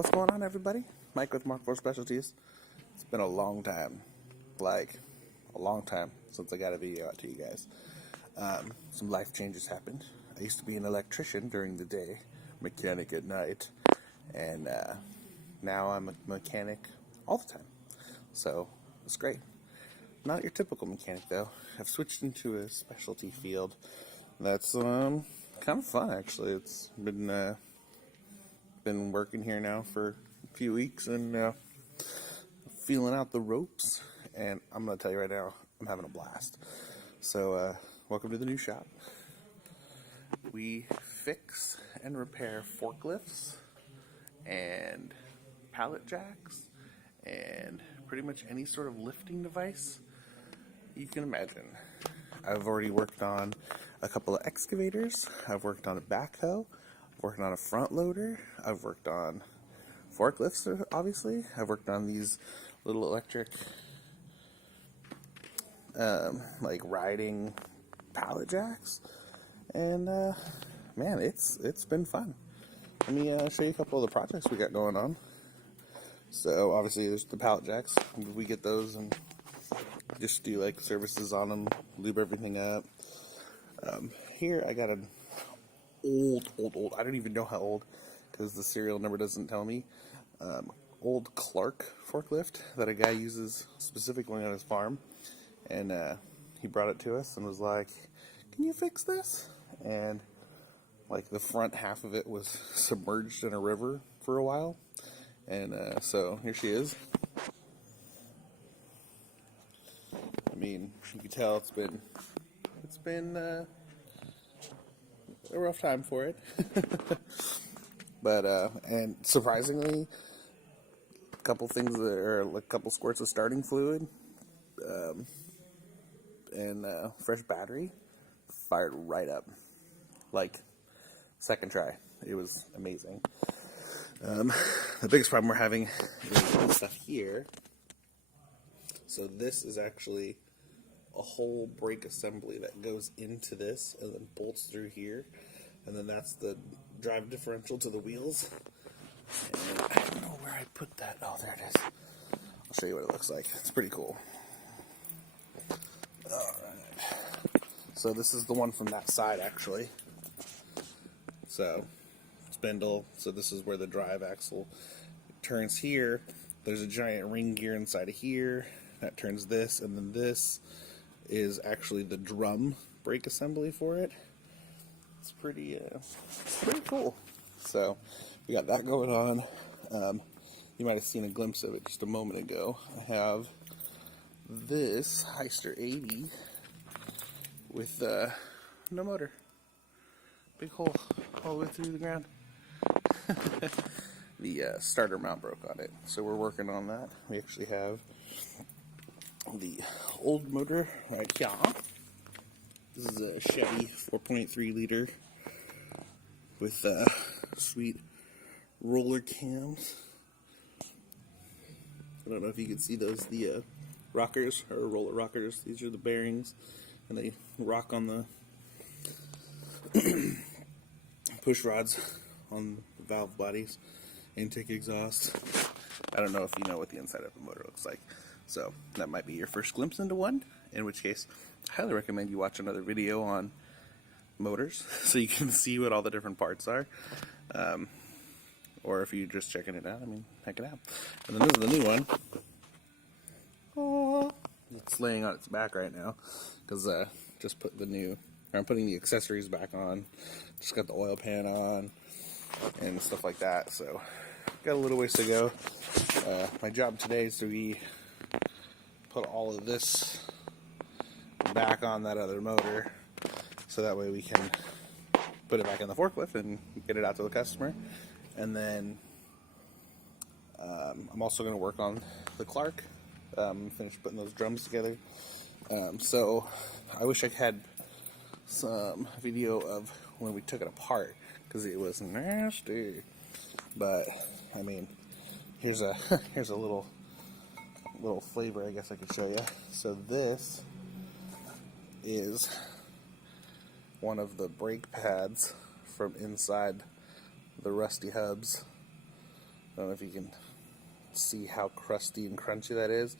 What's going on, everybody? Mike with Mark 4 Specialties. It's been a long time, since I got a video out to you guys. Some life changes happened. I used to be an electrician during the day, mechanic at night, and now I'm a mechanic all the time. So it's great. Not your typical mechanic, though. I've switched into a specialty field. That's kind of fun, actually. It's been working here now for a few weeks and feeling out the ropes. And I'm going to tell you right now, I'm having a blast. So welcome to the new shop. We fix and repair forklifts and pallet jacks and pretty much any sort of lifting device you can imagine. I've already worked on a couple of excavators. I've worked on a backhoe. I've worked on a front loader. I've worked on forklifts, obviously. I've worked on these little electric, like riding pallet jacks. And man, it's been fun. Let me show you a couple of the projects we got going on. So obviously there's the pallet jacks. We get those and just do like services on them, lube everything up. Here I got an old, I don't even know how old because the serial number doesn't tell me, old Clark forklift that a guy uses specifically on his farm. And he brought it to us and was like, "Can you fix this?" And like the front half of it was submerged in a river for a while. And so here she is. I mean, you can tell it's been a rough time for it. But and surprisingly, a couple things that are like a couple squirts of starting fluid, and fresh battery fired right up, like second try. It was amazing. The biggest problem we're having is this stuff here. So this is actually a whole brake assembly that goes into this and then bolts through here, and then that's the drive differential to the wheels. And I don't know where I put that. Oh, there it is. I'll show you what it looks like. It's pretty cool. Alright. So this is the one from that side, actually. So spindle. So this is where the drive axle turns here. There's a giant ring gear inside of here that turns this, and then this is actually the drum brake assembly for it. It's pretty cool. So we got that going on. You might have seen a glimpse of it just a moment ago. I have this Heister 80 with no motor. Big hole all the way through the ground. The starter mount broke on it, so we're working on that. We actually have the old motor right here. This is a Chevy 4.3 liter with sweet roller cams. I don't know if you can see those, the rockers or roller rockers. These are the bearings, and they rock on the push rods on the valve bodies, intake exhaust. I don't know if you know what the inside of a motor looks like. So that might be your first glimpse into one, in which case I highly recommend you watch another video on motors so you can see what all the different parts are. Or if you're just checking it out, I mean, check it out. And then this is the new one. Oh, it's laying on its back right now because just put I'm putting the accessories back on. Just got the oil pan on and stuff like that. So got a little ways to go. My job today is to put all of this back on that other motor, so that way we can put it back in the forklift and get it out to the customer. And then I'm also going to work on the Clark, finish putting those drums together. So I wish I had some video of when we took it apart, because it was nasty. But I mean, here's a little flavor, I guess I could show you. So this is one of the brake pads from inside the rusty hubs don't know if you can see how crusty and crunchy that is.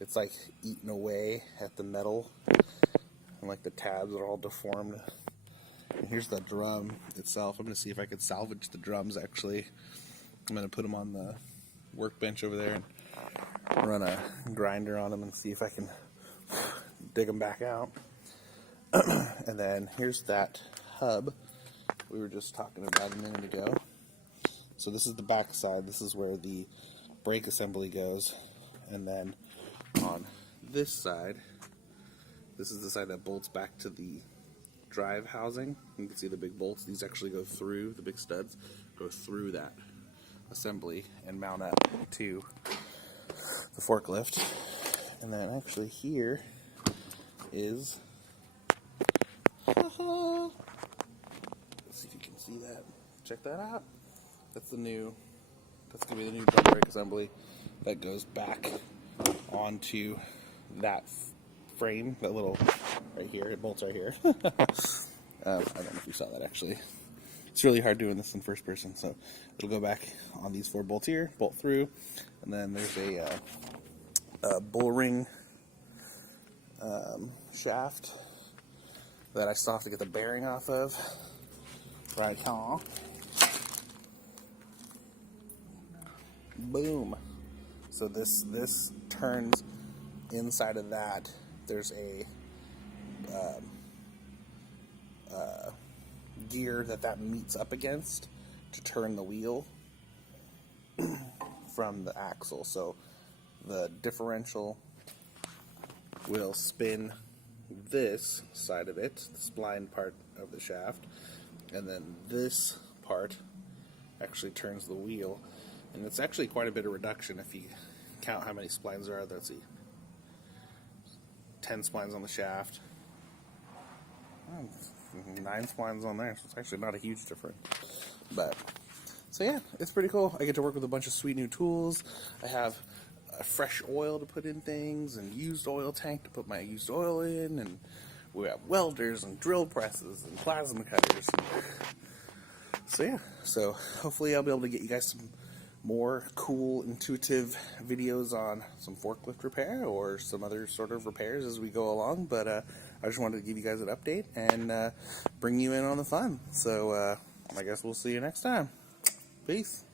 It's like eating away at the metal, and like the tabs are all deformed. And here's the drum itself. I'm going to see if I can salvage the drums actually. I'm going to put them on the workbench over there and run a grinder on them and see if I can dig them back out. And then here's that hub we were just talking about a minute ago. So this is the back side. This is where the brake assembly goes. And then on this side, this is the side that bolts back to the drive housing. You can see the big bolts. These actually go through, the big studs go through that assembly and mount up to the forklift. And then actually here is, let's see if you can see that. Check that out. That's gonna be the new drum brake assembly that goes back onto that frame, that little right here. It bolts right here. I don't know if you saw that actually. It's really hard doing this in first person, so it'll go back on these 4 bolts here, bolt through, and then there's a bull ring shaft that I still have to get the bearing off of. Right here. Boom. So this turns inside of that. There's a gear that meets up against to turn the wheel from the axle. So the differential will spin this side of it, the spline part of the shaft, and then this part actually turns the wheel. And it's actually quite a bit of reduction if you count how many splines there are. Let's see, 10 splines on the shaft, 9 splines on there, so it's actually not a huge difference. But so yeah, it's pretty cool. I get to work with a bunch of sweet new tools. I have fresh oil to put in things, and used oil tank to put my used oil in, and we have welders and drill presses and plasma cutters. So yeah, so hopefully I'll be able to get you guys some more cool, intuitive videos on some forklift repair or some other sort of repairs as we go along. But I just wanted to give you guys an update and bring you in on the fun. So I guess we'll see you next time. Peace.